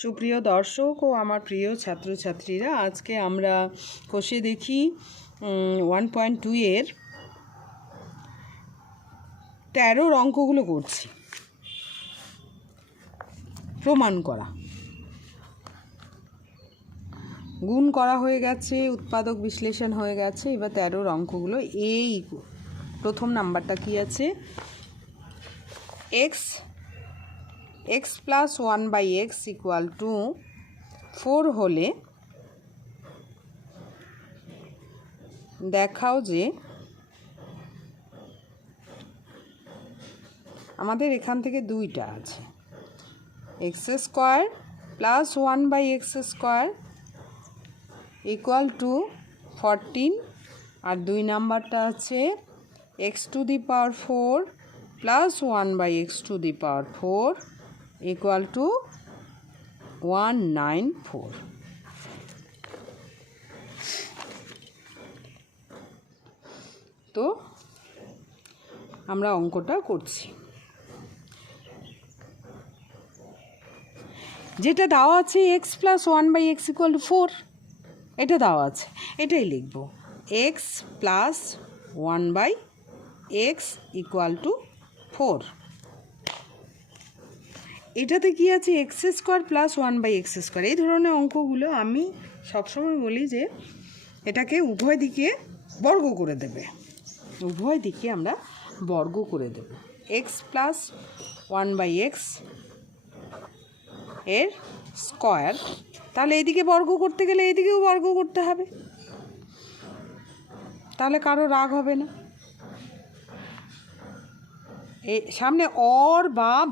সুপ্রিয় দর্শক ও আমার প্রিয় ছাত্রছাত্রীরা, আজকে আমরা কষে দেখি 1.2 এর 13 অঙ্কগুলো করছি। প্রমাণ করা, গুণ করা হয়ে গেছে, উৎপাদক বিশ্লেষণ হয়ে গেছে। এবার 13 অঙ্কগুলো। এই প্রথম নাম্বারটা কি আছে? x plus 1/x equal to 4 হলে দেখাও যে আমাদের এখান থেকে দুইটা আছে, x square plus 1/x square equal to 14, আর 2 নাম্বারটা আছে x to the power 4 plus 1/x two the power 4 equal to 194। তো আমরা অঙ্কটা করছি। যেটা দেওয়া আছে x plus 1/x equal to 4, এটা দেওয়া আছে, এটাই লিখব। x plus 1/x equal to 4। এটাতে কি আছে? x square plus 1/x square. এই ধরনের অঙ্কগুলো আমি সবসময় বলি যে এটাকে উভয় দিকে বর্গ করে দেবে, উভয় দিকে আমরা বর্গ করে দেব। x প্লাস 1/x এর স্কোয়ার, তাহলে এদিকে বর্গ করতে গেলে এদিকেও বর্গ করতে হবে, তাহলে কারো রাগ হবে না। সামনে অর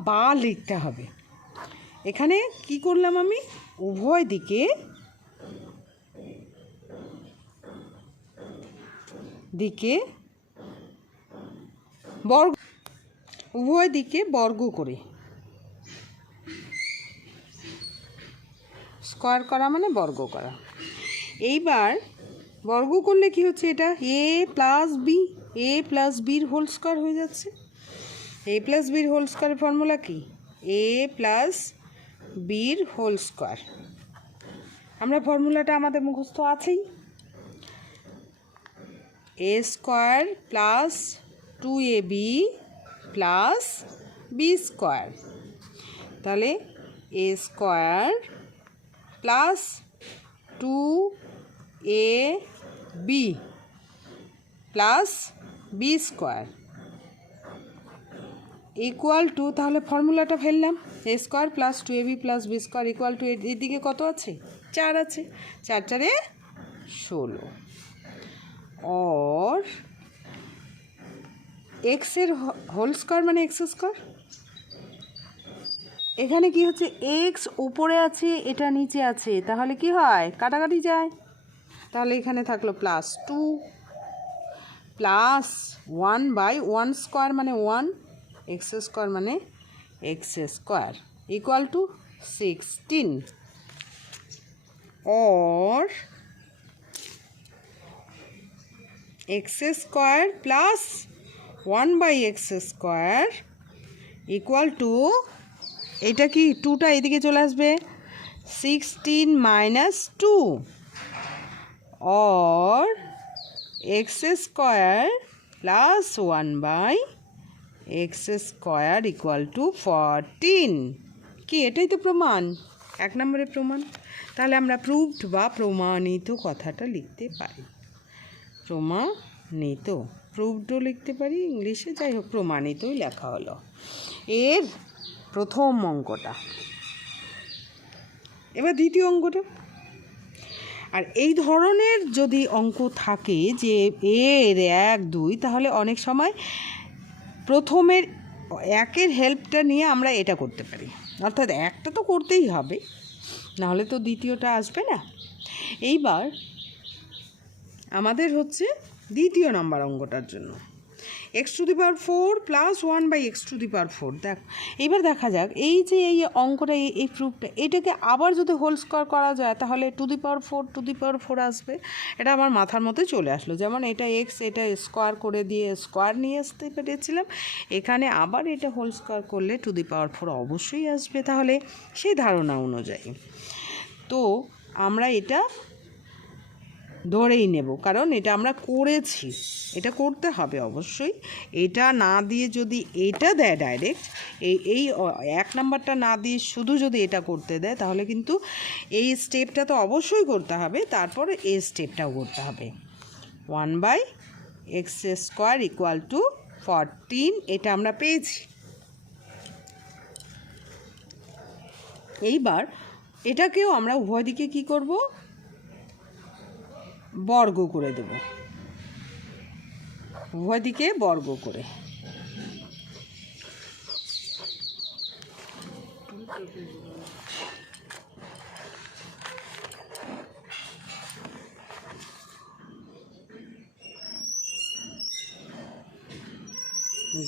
বা লিখতে হবে। এখানে কি করলাম আমি? উভয় দিকে বর্গ, উভয় দিকে বর্গ করে, স্কোয়ার করা মানে বর্গ করা। এইবার বর্গ করলে কি হচ্ছে? এটা a প্লাস বির হোল স্কোয়ার হয়ে যাচ্ছে। a প্লাস বির হোল স্কোয়ারের ফর্মুলা কি? a প্লাস বির হোল স্কোয়ার। আমরা ফর্মুলাটা আমাদের মুখস্থ আছেই, a square plus 2ab plus b square. তাহলে a square plus 2ab plus b square equal to, তাহলে ফর্মুলাটা ফেললাম, a square plus 2ab plus b square equal to, এদিকে কত আছে? 4 আছে, 4 4 16। और x এর হোল স্কোয়ার মানে x স্কোয়ার। এখানে কি হচ্ছে? x উপরে আছে, এটা নিচে আছে, তাহলে কি হয়? কাটাকাটি যায়। তাহলে এখানে থাকলো প্লাস 2 প্লাস 1/1 স্কোয়ার মানে 1, x স্কোয়ার মানে x স্কোয়ার ইকুয়াল টু 16। और x square plus 1/x square equal two, এটা কি? 2টা এদিকে চলে আসবে, 16 মাইনাস 2, और x square plus 1/x square equal to 14। কি? এটাই তো প্রমাণ, 1 নম্বরের প্রমাণ। তাহলে আমরা প্রুভড বা প্রমাণিত কথাটা লিখতে পারি। প্রমাণিত, প্রুভডও লিখতে পারি ইংলিশে, যাই হোক প্রমাণিতই লেখা হলো এর প্রথম অঙ্কটা। এবার দ্বিতীয় অঙ্কটা। আর এই ধরনের যদি অঙ্ক থাকে যে এর 1 2, তাহলে অনেক সময় প্রথমের 1-এর হেল্পটা নিয়ে আমরা এটা করতে পারি, অর্থাৎ একটা তো করতেই হবে, নাহলে তো দ্বিতীয়টা আসবে না। এইবার আমাদের হচ্ছে দ্বিতীয় নাম্বার অঙ্কটার জন্য x to the power 4 plus 1 by x to the power 4। দেখ এবার দেখা যাক এই যে এই অঙ্কটা এই প্রুফটা এটাকে আবার যদি হোল স্কোয়ার করা যায় তাহলে টু দি পাওয়ার 4 আসবে। এটা আমার মাথার মধ্যে চলে আসলো, যেমন এটা এক্স, এটা স্কোয়ার করে দিয়ে স্কোয়ার নিয়ে আসতে পেরেছিলাম, এখানে আবার এটা হোল স্কোয়ার করলে টু দি পাওয়ার 4 অবশ্যই আসবে। তাহলে সেই ধারণা অনুযায়ী তো আমরা এটা ধরেই নেব, কারণ এটা আমরা করেছি, এটা করতে হবে অবশ্যই। এটা না দিয়ে যদি এটা দেয় ডাইরেক্ট, এই 1 নাম্বারটা না দিয়ে শুধু যদি এটা করতে দেয় তাহলে কিন্তু এই স্টেপটা তো অবশ্যই করতে হবে, তারপরে এই স্টেপটাও করতে হবে। 1/x² ইকুয়াল টু 14 এটা আমরা পেয়েছি। এইবার এটাকেও আমরা উভয় দিকে কী করব, বর্গ করে দেব, উভয় দিকে বর্গ করে।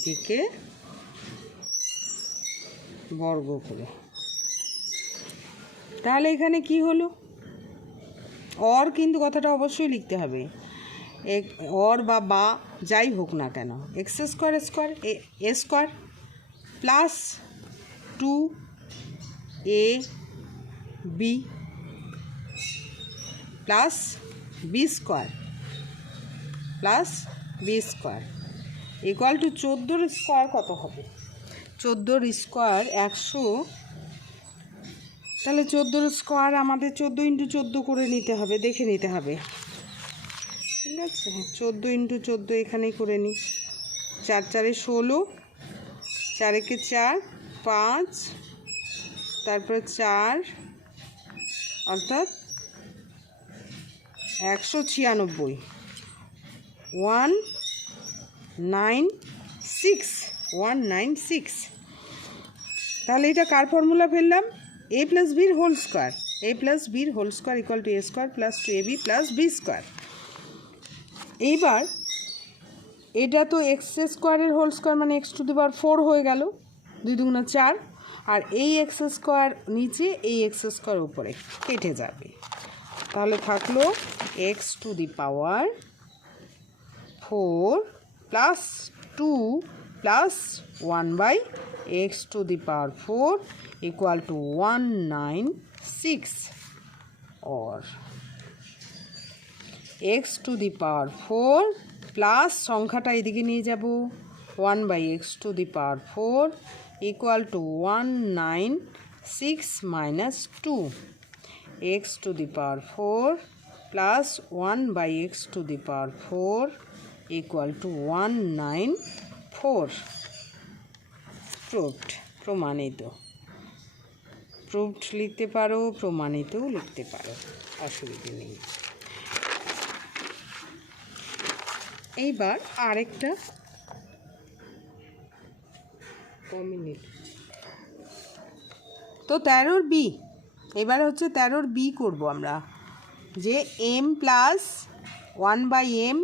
দিকে বর্গ করে, তাহলে এখানে কি হলো, অর কিন্তু কথাটা অবশ্যই লিখতে হবে, অর বা যাই হোক না কেন, x square a square plus 2ab plus b square equal to 14 square কত হবে, 14 স্কোয়ার 100, তাহলে 14 স্কোয়ার আমাদের 14 × 14 করে নিতে হবে, দেখে নিতে হবে, ঠিক আছে। 14 × 14 এখানেই করে নিই, 4 × 4 = 16, 4 × 4 = 5, তারপরে 4 অর্থাৎ 196, 196। তাহলে এটা কার ফর্মুলা ফেললাম, a + b whole square, a + b whole square equal to a square plus 2ab plus b square. এইবার এটা তো x² হোল স্কোয়ার মানে x টু দি পাওয়ার 4 হয়ে গেল, 2 × 2 = 4, আর এই x² নিচে এই x² উপরে কেটে যাবে, তাহলে থাকলো x to the power 4 plus 2 plus 1/x two the power 4 equal to 196, or x to the power 4 plus সংখ্যাটা এদিকে নিয়ে যাব 1/x two the power 4 equal to 196 minus 2, x to the power 4 plus 1/x two the power 4 equal to 194। প্রমাণিত লিখতে পারো, প্রমাণিতও লিখতে পারো, অসুবিধে নেই। এইবার আরেকটা তো 13 বি, এবার হচ্ছে 13 বি করবো আমরা, যে m plus 1/m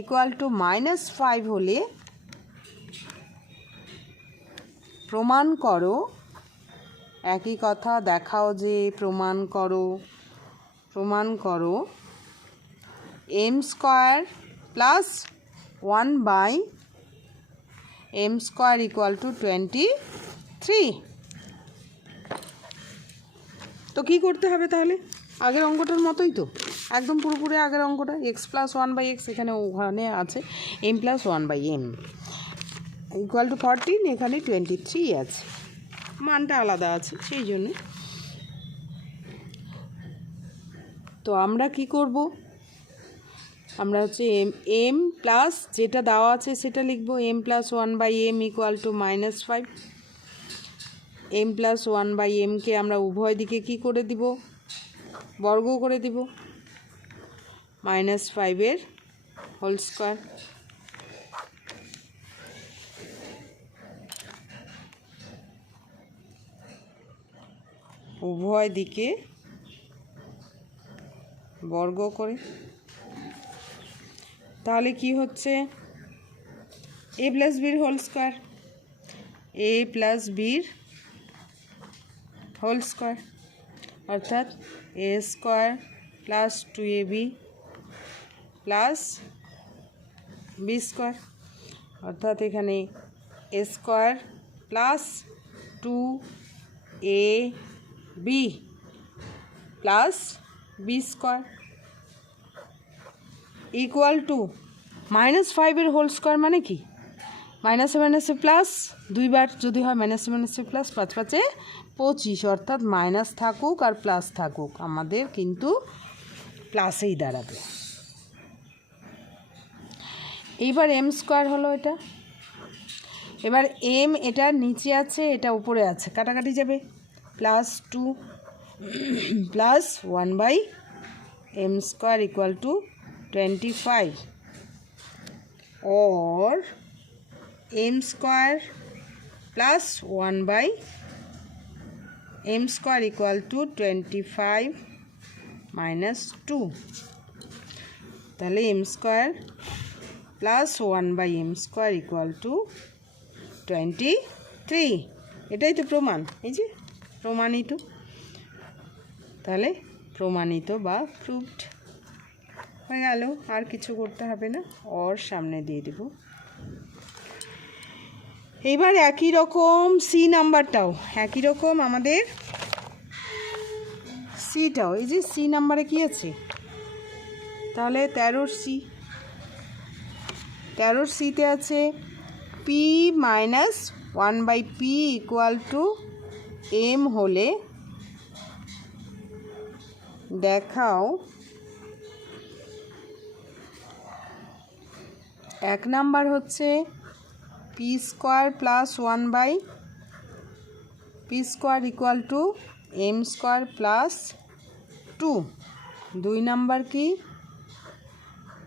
equal to -5 হলে প্রমাণ করো, একই কথা দেখাও যে প্রমাণ করো m² plus 1/m² equal to 23। তো কী করতে হবে তাহলে, আগের অঙ্কটার মতোই তো, একদম পুরোপুরি আগের অঙ্কটা, x প্লাস 1/x এখানে ওখানে আছে, m plus 1/m equal to 14, এখানে 23 আছে, মানটা আলাদা আছে সেই জন্য। তো আমরা কি করব, আমরা হচ্ছে m প্লাস যেটা দেওয়া আছে সেটা লিখব, m plus 1/m equal to -5, m plus 1/mকে আমরা উভয় দিকে কি করে দিব, বর্গ করে দিব, -5 হোল স্কোয়ার, উভয় দিকে বর্গ করে, তাহলে কি হচ্ছে এ প্লাস বির হোল স্কোয়ার, এ প্লাস বির হোল স্কোয়ার অর্থাৎ a square plus 2ab plus b square অর্থাৎ এখানে a square plus 2ab plus b square equal to -5 whole square মানে কি মাইনাসে মাইনাসে প্লাস, দুইবার যদি হয় মাইনাসে মাইনাসে প্লাস, 5 5 25 অর্থাৎ মাইনাস থাকুক আর প্লাস থাকুক আমাদের কিন্তু প্লাসেই দাঁড়াবে। এইবার এম স্কোয়ার হলো এটা, এবার এম এটা নিচে আছে এটা উপরে আছে, কাটাকাটি যাবে, +2 plus 1/m square equal two 25 or m square plus 1/m square equal to 25 minus 2 তাহলে m square plus 1/m square equal to 23 এটাই তো প্রমাণ, এই যে প্রমাণিত, তাহলে প্রমাণিত বা প্রুভড হয়ে গেল, আর কিছু করতে হবে না, ওর সামনে দিয়ে দেব। এইবার একই রকম সি নাম্বারটাও একই রকম আমাদের সিটাও, এই যে সি নাম্বারে কী আছে তাহলে 13 সি, 13 সিতে আছে P minus 1/p equal to M হলে দেখাও 1 নাম্বার হচ্ছে P square plus 1/p square equal to M square plus 2, 2 number কি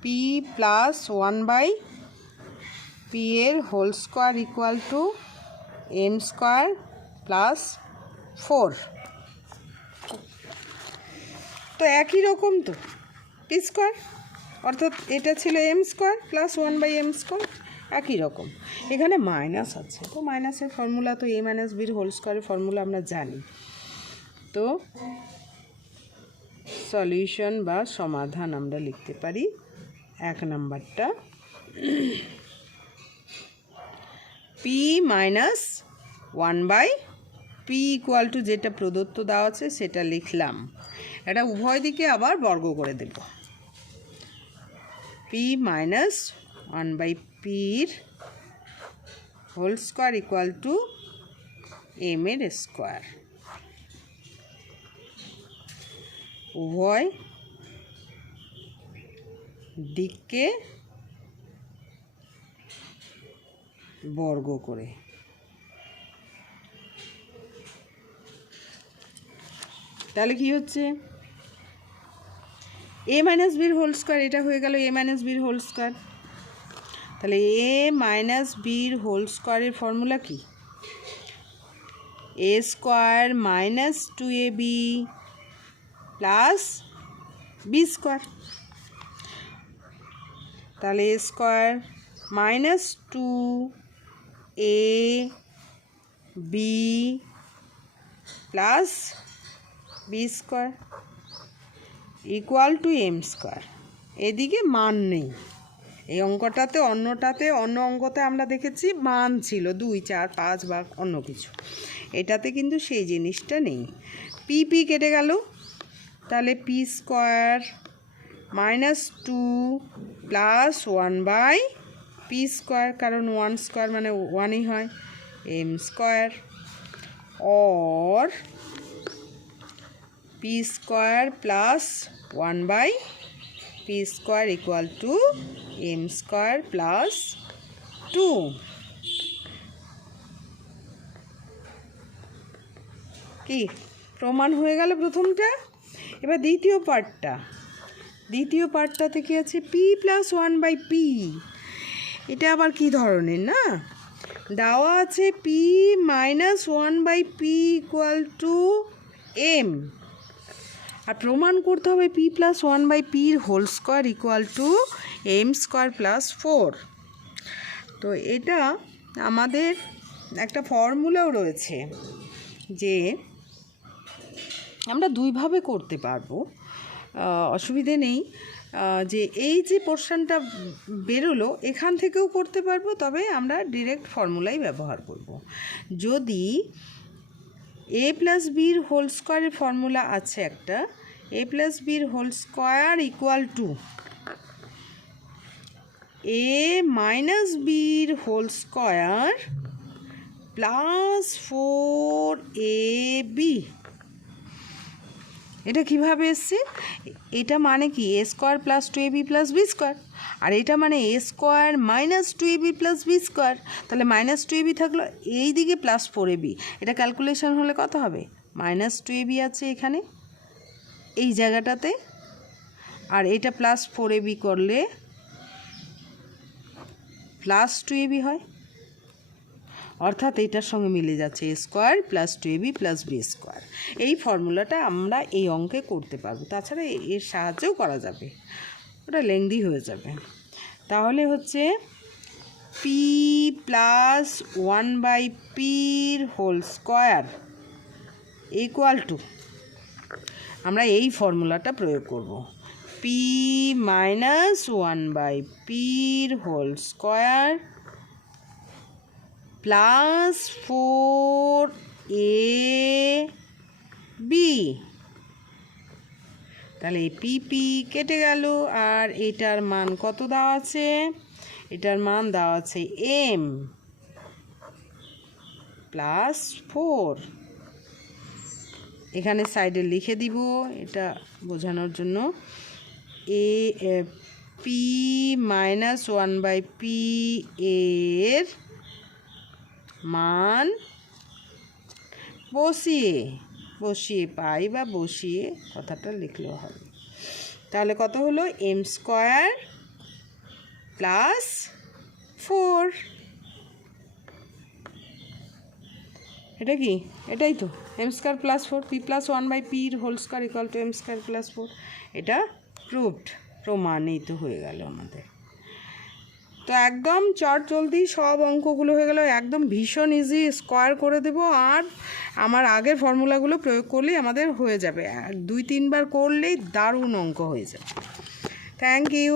পি প্লাস 1/p এর whole square equal to M square plus 4, তো একই রকম তো পি স্কোয়ার অর্থাৎ এটা ছিল M square plus 1/m square, একই রকম, এখানে মাইনাস আছে তো মাইনাসের ফর্মুলা তো a মাইনাস বির হোল স্কোয়ারের ফর্মুলা আমরা জানি, তো সলিউশন বা সমাধান আমরা লিখতে পারি 1 নাম্বারটা p minus 1/p equal two যেটা প্রদত্ত দেওয়া আছে সেটা লিখলাম, এটা উভয় দিকে আবার বর্গ করে দেব, p minus 1/p whole square equal to m এর স্কোয়ার, উভয় দিককে বর্গ করে, তাহলে কি হচ্ছে এ মাইনাস বির হোল স্কোয়ার, এটা হয়ে গেল এ মাইনাস বির হোল স্কোয়ার, তাহলে এ মাইনাস বির হোল স্কোয়ারের ফর্মুলা কি a square minus 2ab plus b square, তাহলে a square minus 2ab plus b square equal to M square, এদিকে মান নেই এই অঙ্কটাতে, অন্য অঙ্কতে আমরা দেখেছি মান ছিল 2 4 5 বা অন্য কিছু, এটাতে কিন্তু সেই জিনিসটা নেই, পি পি কেটে গেল, তাহলে P square minus 2 plus 1/p square, কারণ 1 স্কোয়ার মানে 1ই হয়, M square or P square plus 1/p square equal to M square plus 2, কি প্রমাণ হয়ে গেল প্রথমটা। এবার দ্বিতীয় পার্টটাতে কি আছে পি প্লাস 1/p, এটা আবার কি ধরনের না দেওয়া আছে P minus 1/p equal to m, আর প্রমাণ করতে হবে p plus 1/p whole square equal to M square plus 4, তো এটা আমাদের একটা ফর্মুলাও রয়েছে যে আমরা দুইভাবে করতে পারবো, অসুবিধে নেই। যে এই যে পোর্শনটা বেরোলো এখান থেকেও করতে পারবো, তবে আমরা ডিরেক্ট ফর্মুলাই ব্যবহার করব। যদি এ প্লাস বির হোল স্কোয়ারের ফর্মুলা আছে একটা, এ প্লাস বির whole square equal to a minus বির হোল স্কোয়ার প্লাস 4ab। এটা কিভাবে এসছে? এটা মানে কি a square plus 2ab plus b square, আর এটা মানে a square minus 2ab plus b square. তাহলে মাইনাস 2ab থাকলো এই দিকে, প্লাস 4ab। এটা ক্যালকুলেশন হলে কত হবে? মাইনাস 2ab আছে এখানে এই জায়গাটাতে, আর এটা প্লাস 4ab করলে প্লাস 2ab হয়, অর্থাৎ এটার সঙ্গে মিলে যাচ্ছে a square plus 2ab plus b square. এই ফর্মুলাটা আমরা এই অঙ্কে করতে পারবো, তাছাড়া এর সাহায্যেও করা যাবে, ওটা লেংদি হয়ে যাবে। তাহলে হচ্ছে পি প্লাস 1/pর হোল স্কোয়ার ইকুয়াল টু, আমরা এই ফর্মুলাটা প্রয়োগ করব, পি মাইনাস 1/pর হোল স্কোয়ার প্লাস 4ab। তাহলে এই পি কেটে গেল, আর এটার মান কত দেওয়া আছে? এটার মান দেওয়া আছে m প্লাস 4। এখানে সাইডে লিখে দিব এটা বোঝানোর জন্য, পি মাইনাস 1/p এর মান বসিয়ে পাই বা বসিয়ে কথাটা লিখলেও হবে। তাহলে কত হলো? M square plus 4। এটা কি? এটাই তো M square plus 4, P plus 1/pর whole square equal to M square plus 4। এটা প্রুভড, প্রমাণিত হয়ে গেল আমাদের। তো একদম চট জলদি সব অঙ্কগুলো হয়ে গেল, একদম ভীষণ ইজি। স্কোয়ার করে দেব, আর আমার আগের ফর্মুলাগুলো প্রয়োগ করলেই আমাদের হয়ে যাবে। 2-3 বার করলেই দারুণ অঙ্ক হয়ে যাবে। Thank you.